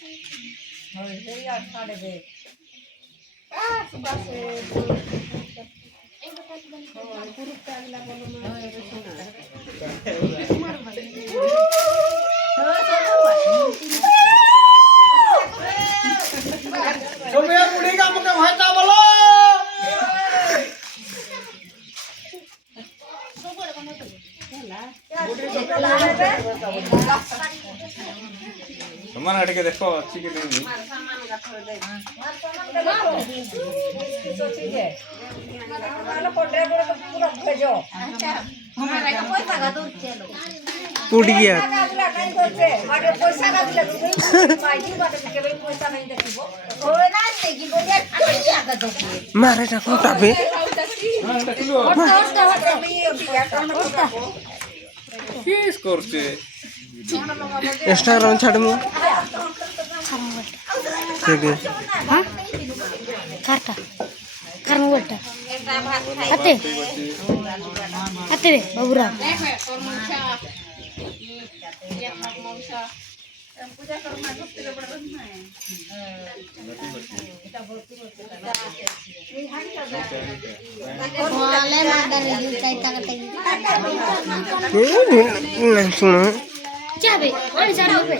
সেই আর ছাড়ে দে সুবাসে পুরুষটা আগলা বলো না তোমার ভাই তুমি বুড়ি আমাকে ভয়টা বলো তোমার আটকে দেখো আছে কি নেই उठ गया मारे टाको टापे কিস করছে इंस्टाग्राम छाड़ मु ठीक है हां करता करन बोलता आते आते रे बाबूरा पूजा करना भक्ति रे बड़ा नहीं है এটা ভক্তি করতে এই হাড়ি वाले मदर युकाई ताकते नहीं सुनो जाबे और जाबे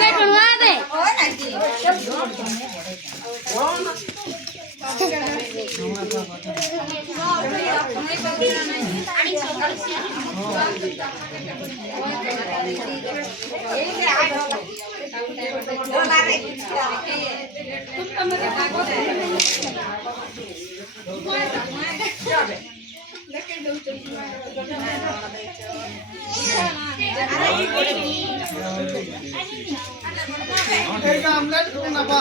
देखणवा दे एक आमलेट ना बा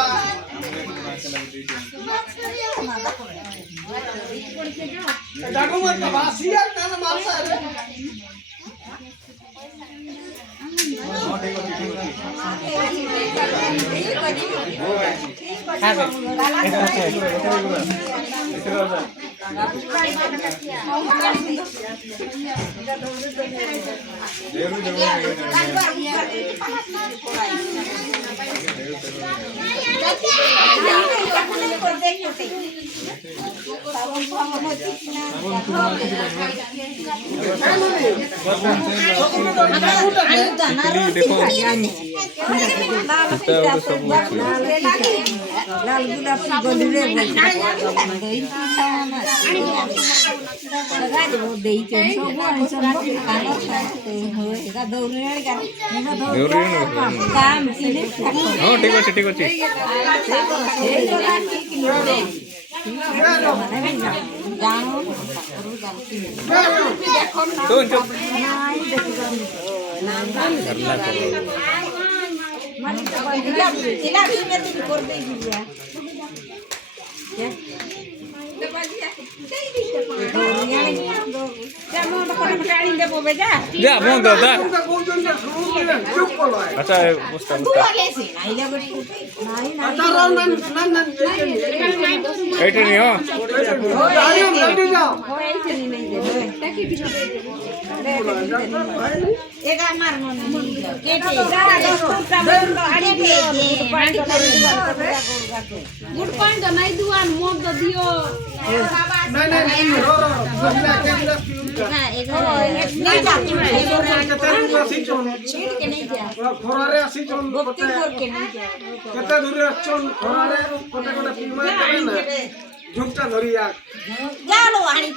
डाको मत बा सियार ना मारसा रे लाल गुलाब की गली रे देई के सब एका दौरे काम सिने हां ठीक আছে ঠিক আছে तो चुप जा मों दादा चुप बोलो अच्छा मुस्ता अच्छा रन कैट नहीं हो आइए जल्दी जाओ एगा मार मन गुड पॉइंट नहीं दुआन मोग द दियो नहीं रो नहीं जा खरारे आसी चोन भक्ति करके नहीं जा केते दूर चोन खरारे कोटे कोटे पीमा करे ना झुकटा धरिया जानो आनी